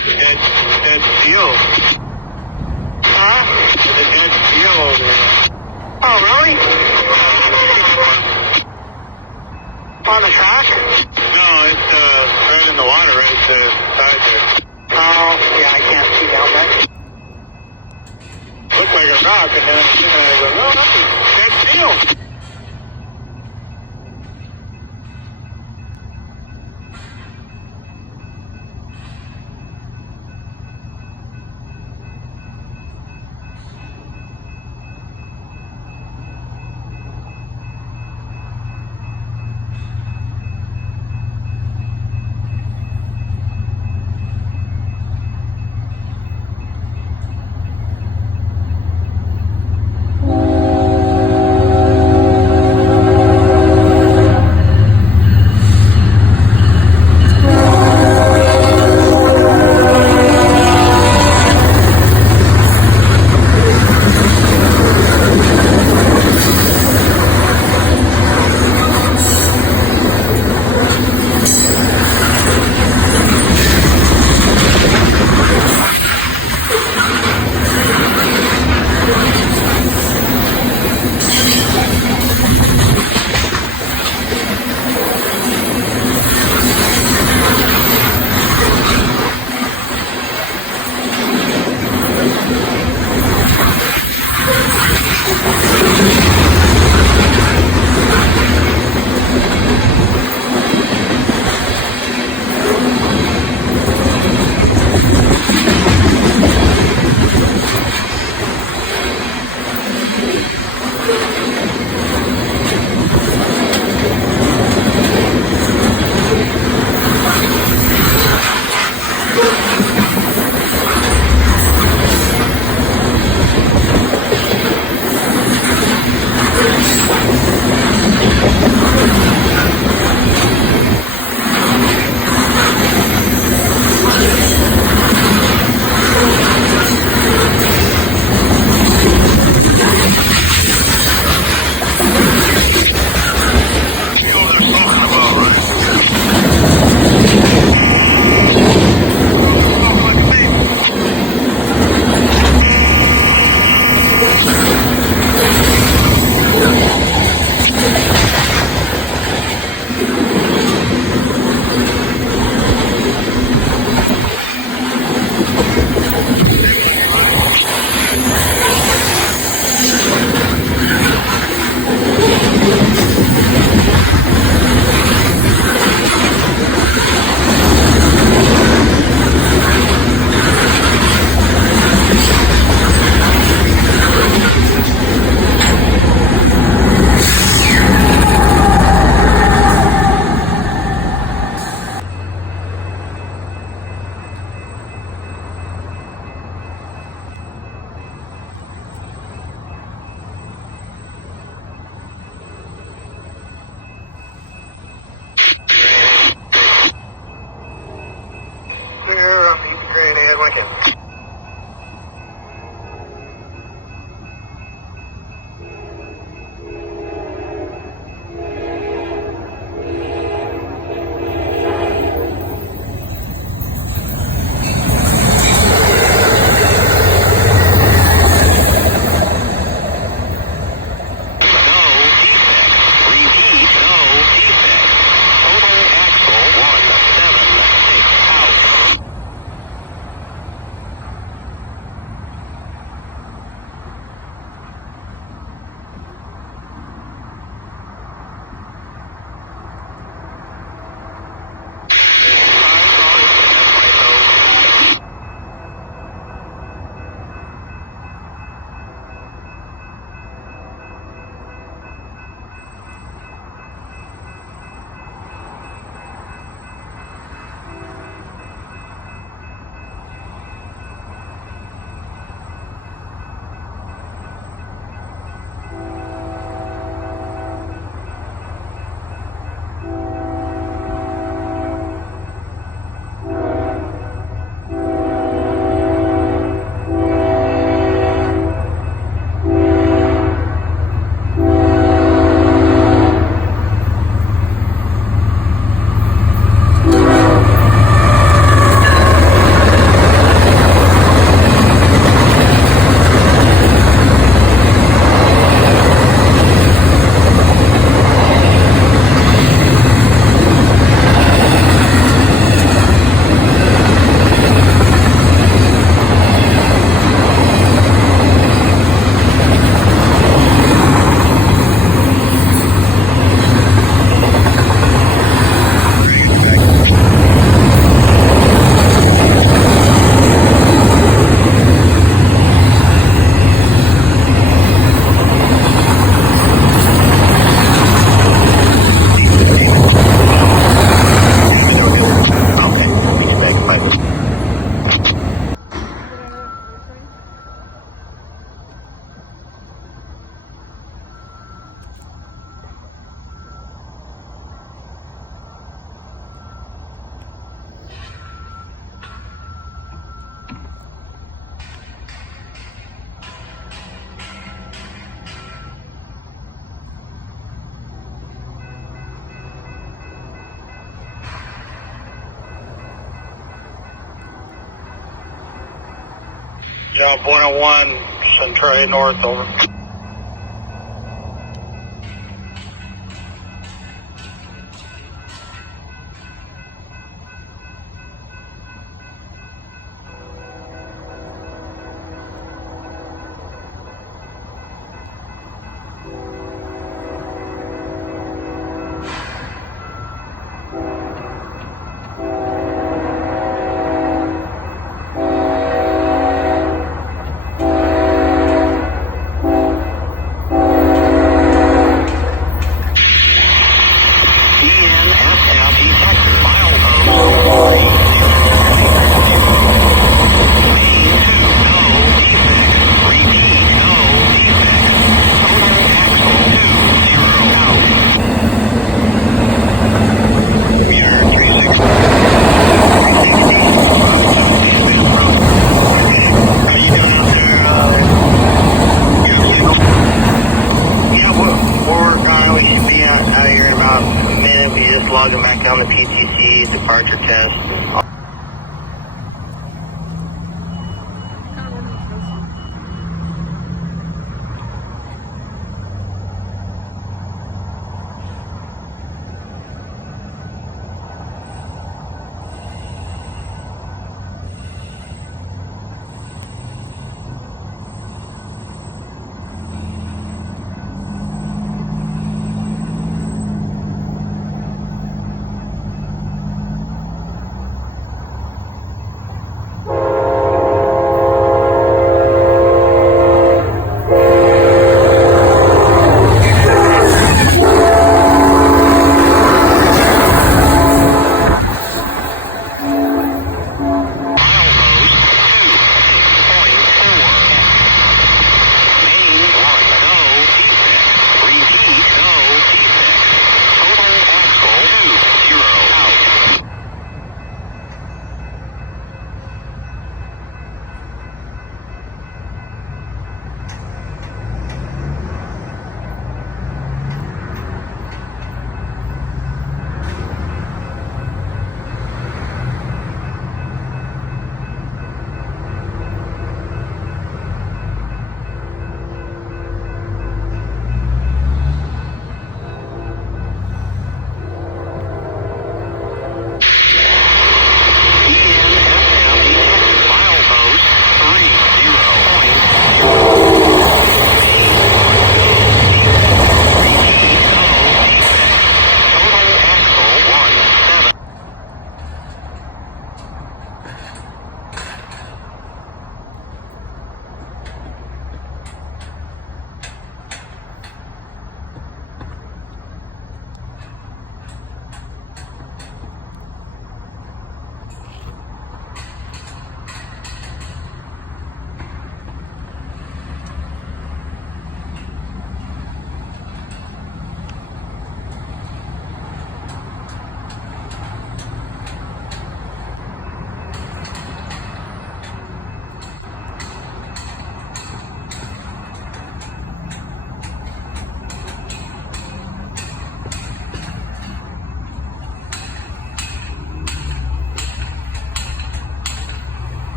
Dead steel. Huh? There's a dead steel over there. Oh, really? On the track? No, it's right in the water right to the side there. Oh, yeah, I can't see down there. Looked like a rock, and then I go, oh, that's a dead steel. Job 101, Centralia North, over. Logging back down the PTC departure test.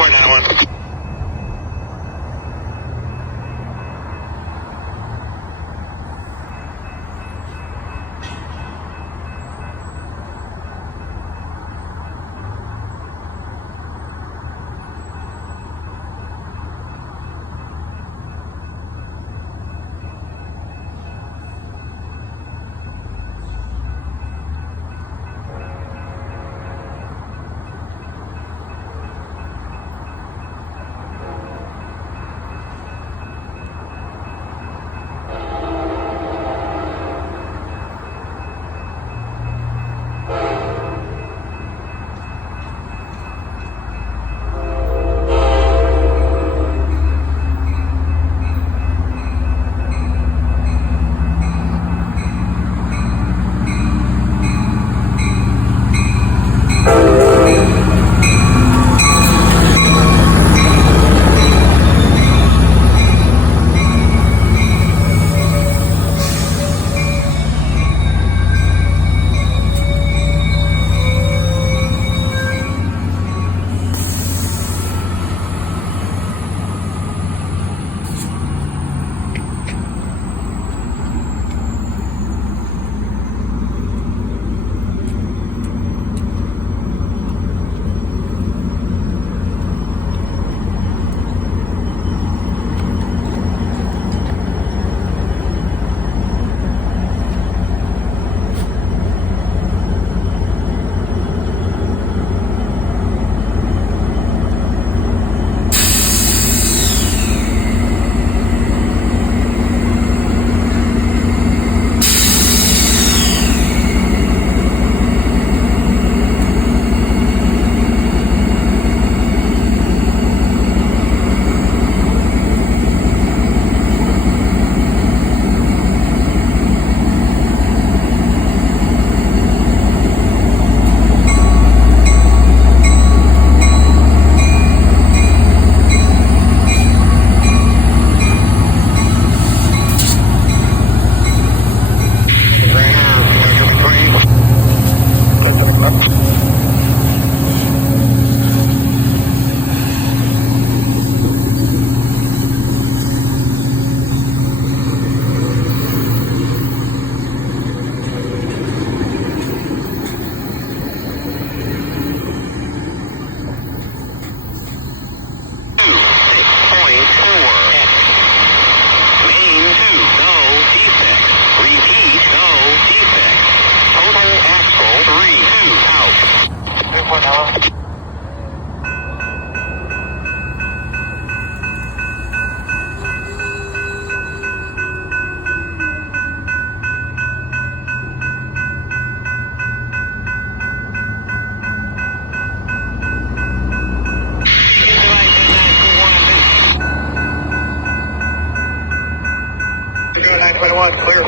report 911. Clear.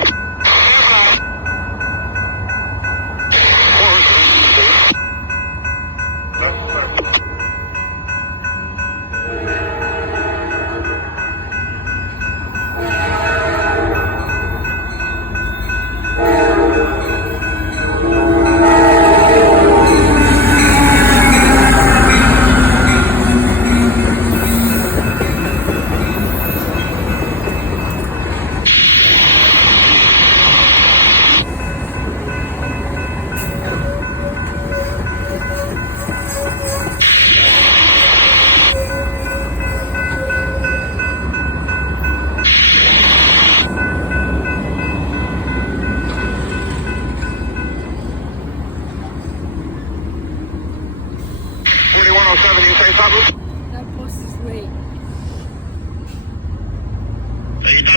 That bus is late.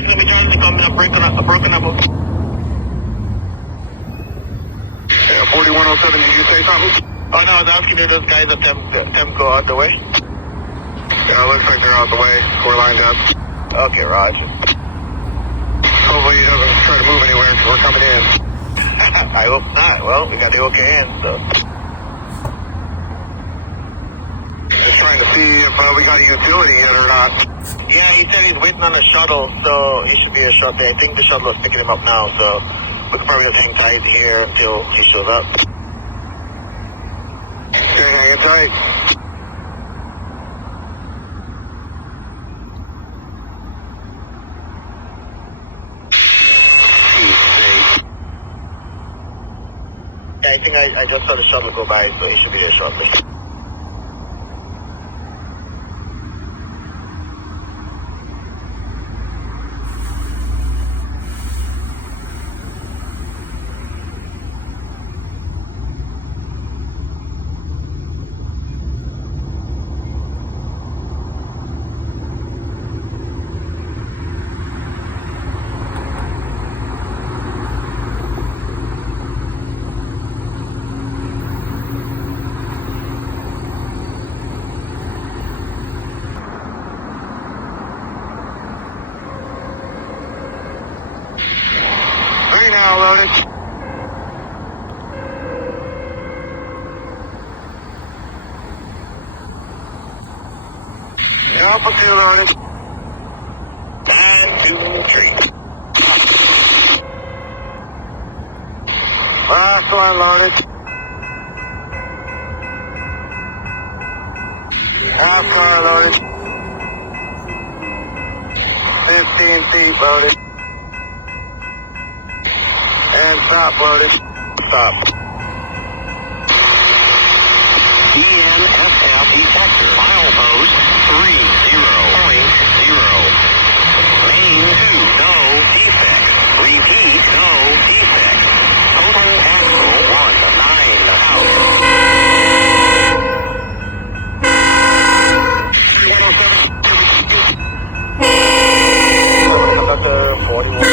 Let me try to come in a broken up. Yeah, 4107, did you say something? Oh, no, I was asking if those guys at Temco out the way. Yeah, it looks like they're out the way. We're lined up. Okay, Roger. Hopefully he doesn't try to move anywhere because we're coming in. I hope not. Well, we got the okay in, so. Just trying to see if we got a utility yet or not. Yeah, he said he's waiting on a shuttle, so he should be a shuttle. I think the shuttle is picking him up now, so we can probably just hang tight here until he shows up. Okay, hang it tight. I think I just saw the shuttle go by, so it should be there shortly. Now loaded. Alpha 2 loaded. 923. Last one loaded. Half car loaded. 15 feet loaded. And stop loaded. Stop. EMFF detector. Milepost 30.0. Lane 2, no defects. Repeat, no defects. Total axle 19 out. 107. 41.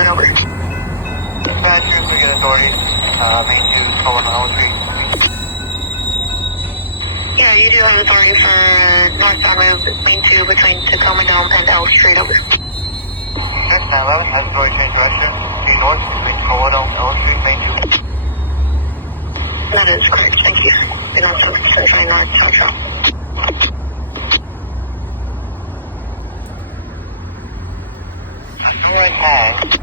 Over. Dispatchers, we get authorities. Main 2, Colin Hall Street. Yeah, you do have authority for northbound road main 2 between Tacoma Dome and L Street. Over. 911, has authority change direction. Be north between Tacoma Dome, L Street, main 2. That is correct. Thank you. Been on 7 Sunshine North, South Shop. Right hand.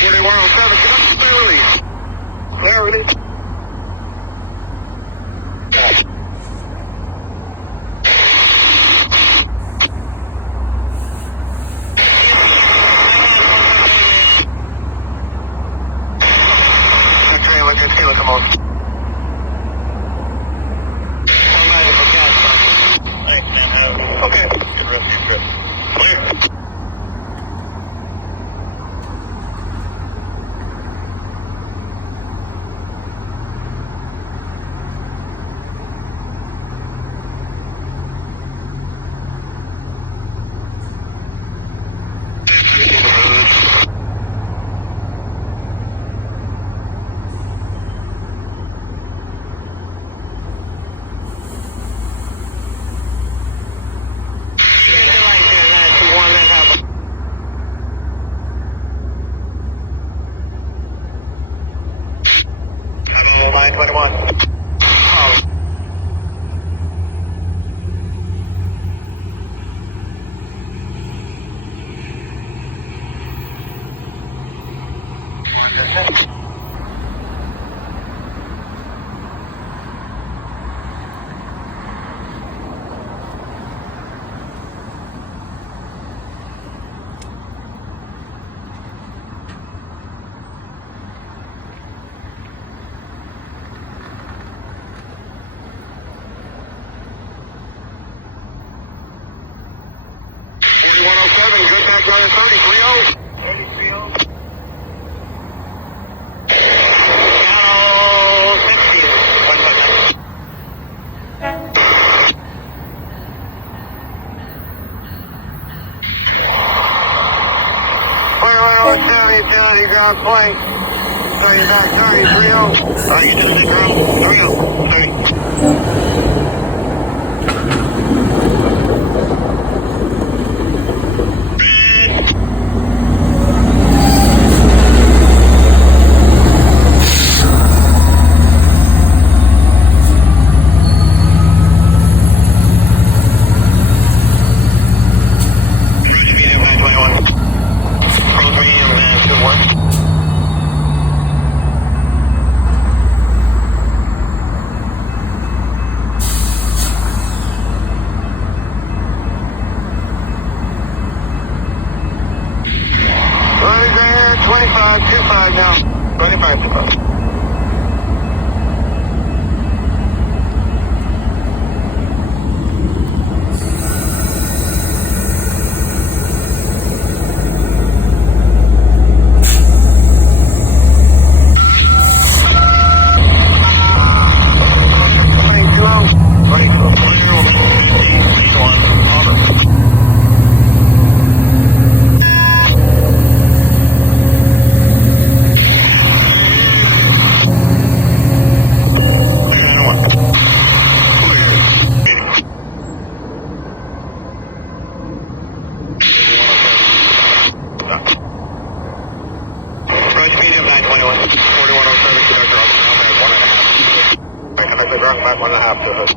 Clear 107, come on, clear release. Clear release. Come on. Thanks, man. Okay. Good rest of your trip. Clear. Line 21. Good back, 30, 30, 30. Utility ground point. 30 back, 30, 30. Alright, you just stick around. 30. 1.5 to it.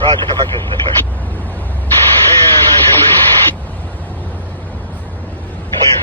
Roger, effective clear. Clear.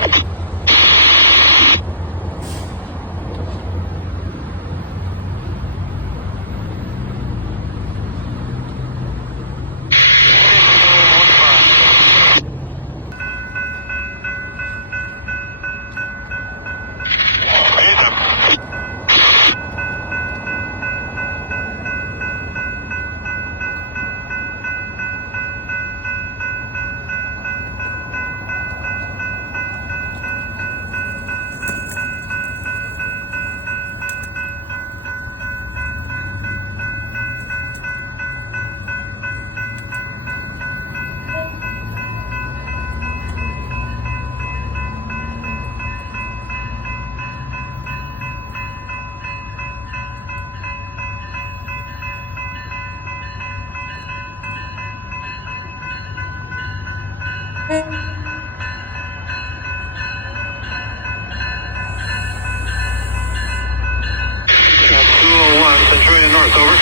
North, over.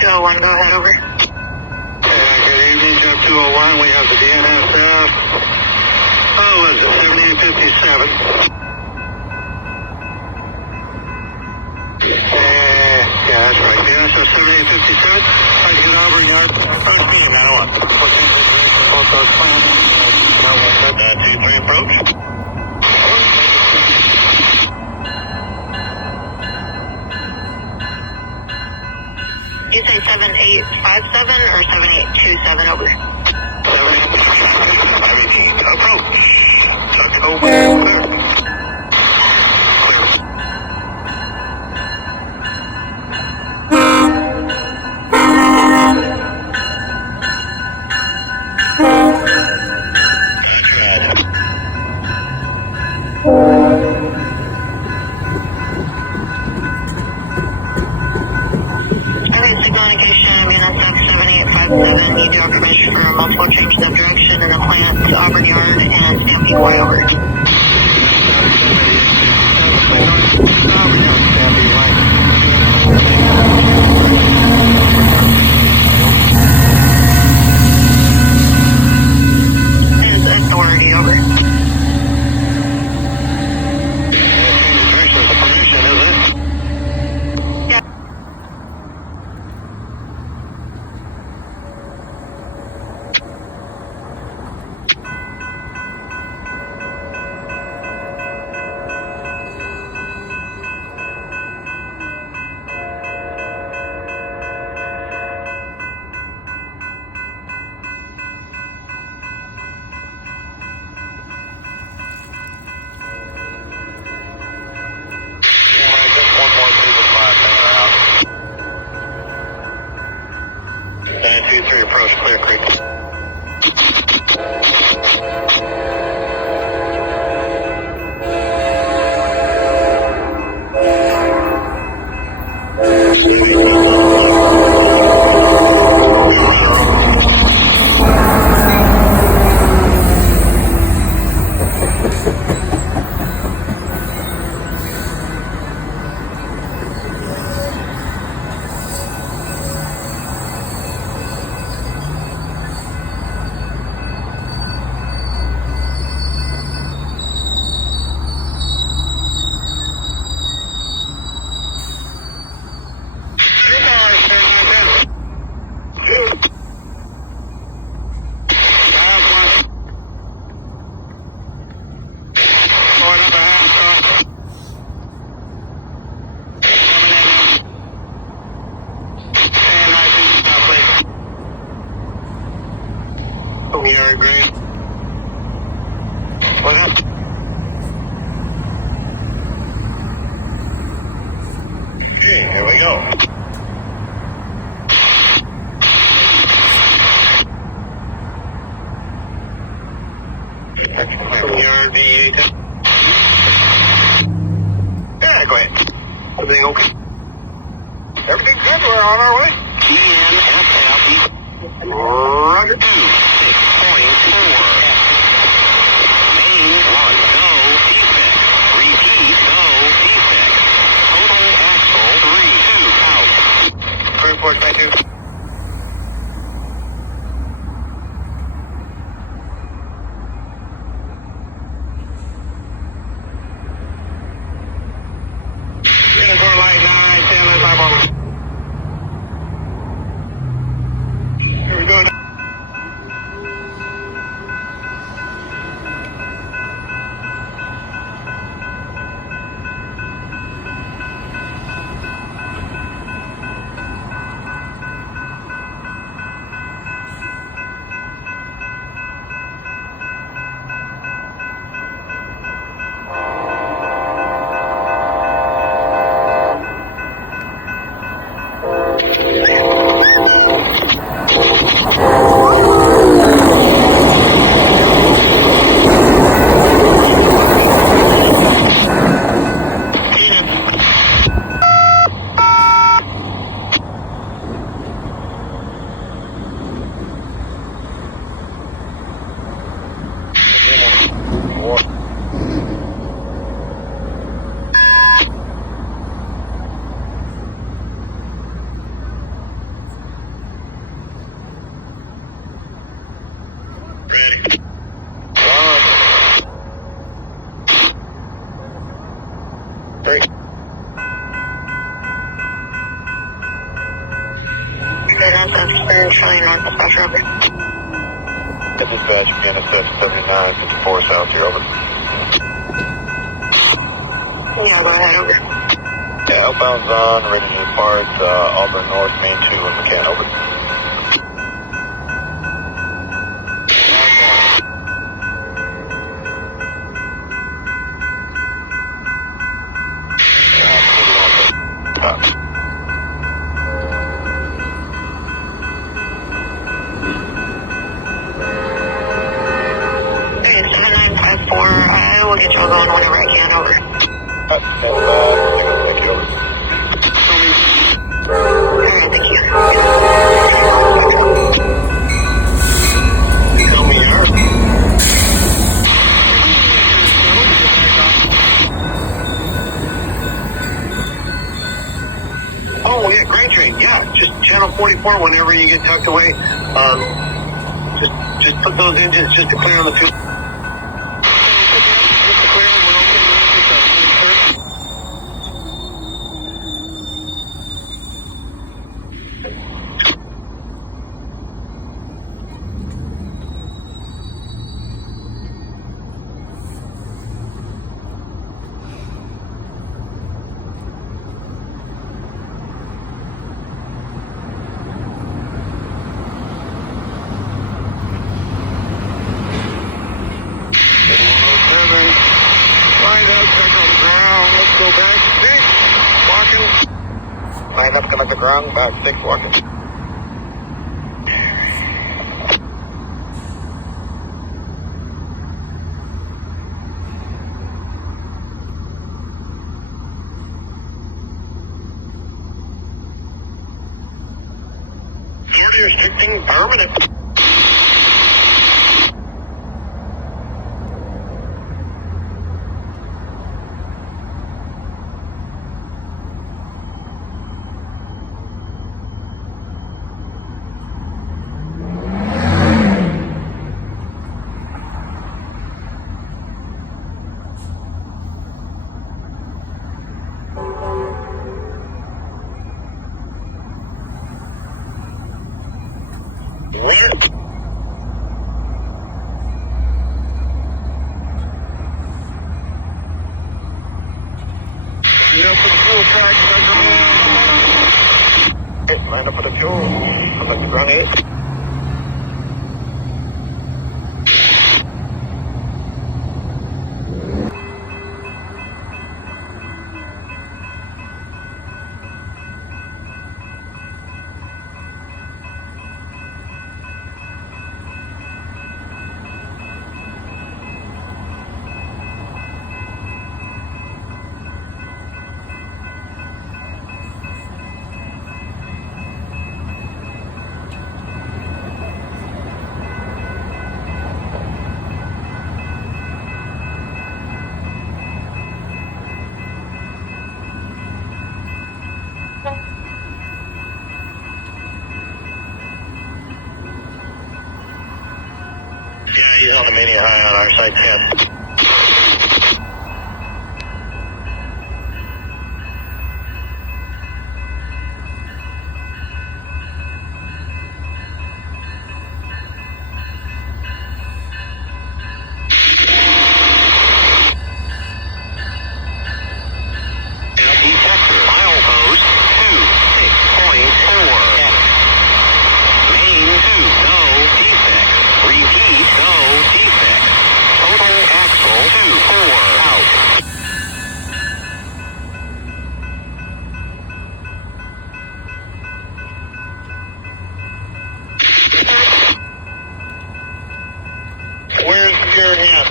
201, go ahead, over. Good evening, Jeff 201. We have the DNSF. Oh, it's 7857. Yeah, that's right. DNSF 7857. Try to get Auburn Yard. Approach medium, 901. What change the direction of both those plans? 2-3 approach. You say 7857 or 7827, over? 7827, approach. Tuck over, clear. You do have permission for multiple changes of direction in the plant, Auburn Yard, and Stampede Y, over. Is authority, over. Direction is the permission, is it? 323 approach, clear creek. Yard green. What up? Okay, here we go. Yard V8. Yeah, go ahead. Everything okay? Everything's good. We're on our way. EMFF. Roger. 6.4. Main 1, no defect. Repeat, no defect. Total axle 3, 2, out. Clear force back here. Unicorn light 9, 10, let's hop on. Here we go. Ready. Three. Showing north dispatch over. Get dispatch again at 79, 54 south here, over. Yeah, go ahead, over. Yeah, outbound's on, ready to depart, Auburn North, Main 2 in McCann, over. Okay, 7954, I will get y'all going whenever I can, over. Thank you, over. Alright, thank you. Tell me yours. Oh, yeah, Grain Train. Yeah, just channel 44 whenever you get tucked away. Just put those engines just to clear on the fuel. Go back 6, walking. Line up, come at the ground, back 6, walking. Restricting permanent. Where? Line up for the fuel track, okay, line up for the fuel. I'd like to ground it. Yeah, he's on the mania high on our side 10. Detector, milepost 26.4. Main 2, no defects. Repeat, no defects. Total axle 2-4 out. Where's your hand?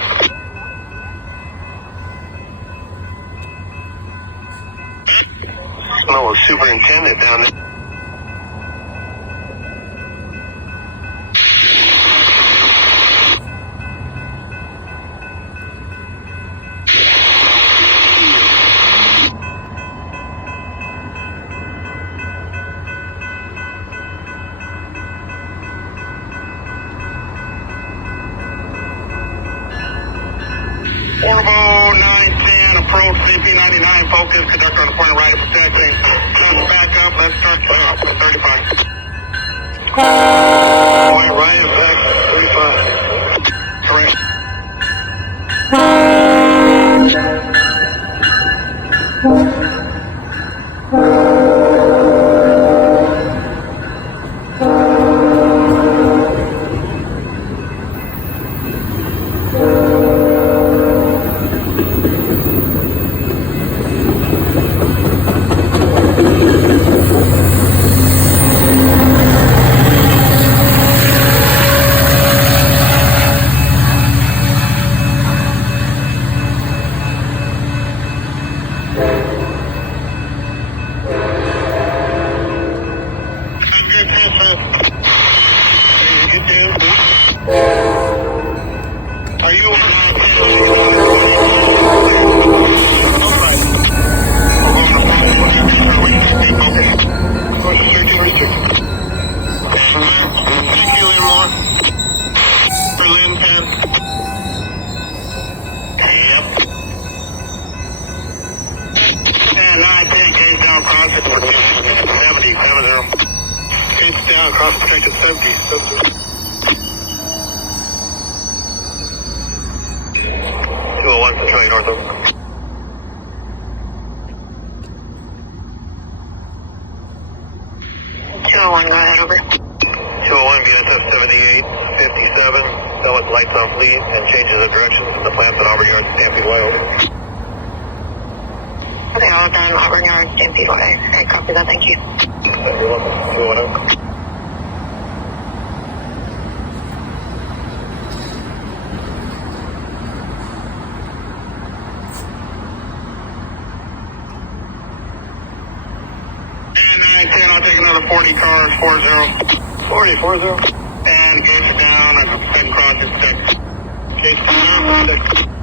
Smell a superintendent down there. Orbo 910, approach CP99, focus, conductor on the point of right of protection. Just back up, let's start off with 35. Point right of back, 35. Correct. Are you on Berlin 10. Yep. And 910, gauge down crossing for 70, 70. Gauge down, cross protected 70. 201 Central North of. 201, go ahead, over. 201, BNSF 78, 57. Tell it lights off lead and changes of direction to the plants at Auburn Yard, Stampede Way, over. Okay, all done, Auburn Yard, Stampede Way. Okay, copy that, thank you. You're welcome. 210. And 910, I'll take another 40 cars, 40. 40. And gates are down. I'm second cross is 6. Gates down, 6.